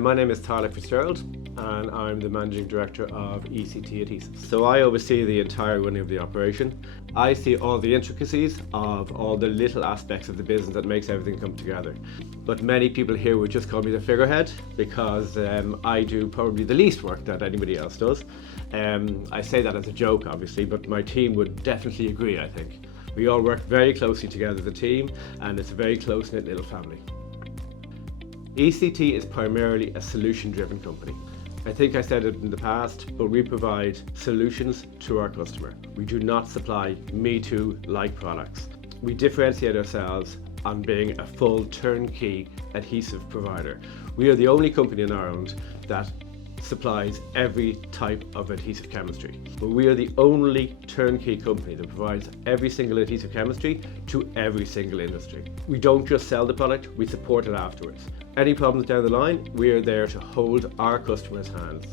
My name is Tarlach FitzGerald and I'm the Managing Director of ECT Adhesives. So I oversee the entire running of the operation. I see all the intricacies of all the little aspects of the business that makes everything come together. But many people here would just call me the figurehead because I do probably the least work that anybody else does. I say that as a joke obviously, but my team would definitely agree, I think. We all work very closely together as a team and it's a very close-knit little family. ECT is primarily a solution-driven company. I think I said it in the past, but we provide solutions to our customer. We do not supply me-too-like products. We differentiate ourselves on being a full turnkey adhesive provider. We are the only company in Ireland that supplies every type of adhesive chemistry. But we are the only turnkey company that provides every single adhesive chemistry to every single industry. We don't just sell the product, we support it afterwards. Any problems down the line, we are there to hold our customers' hands.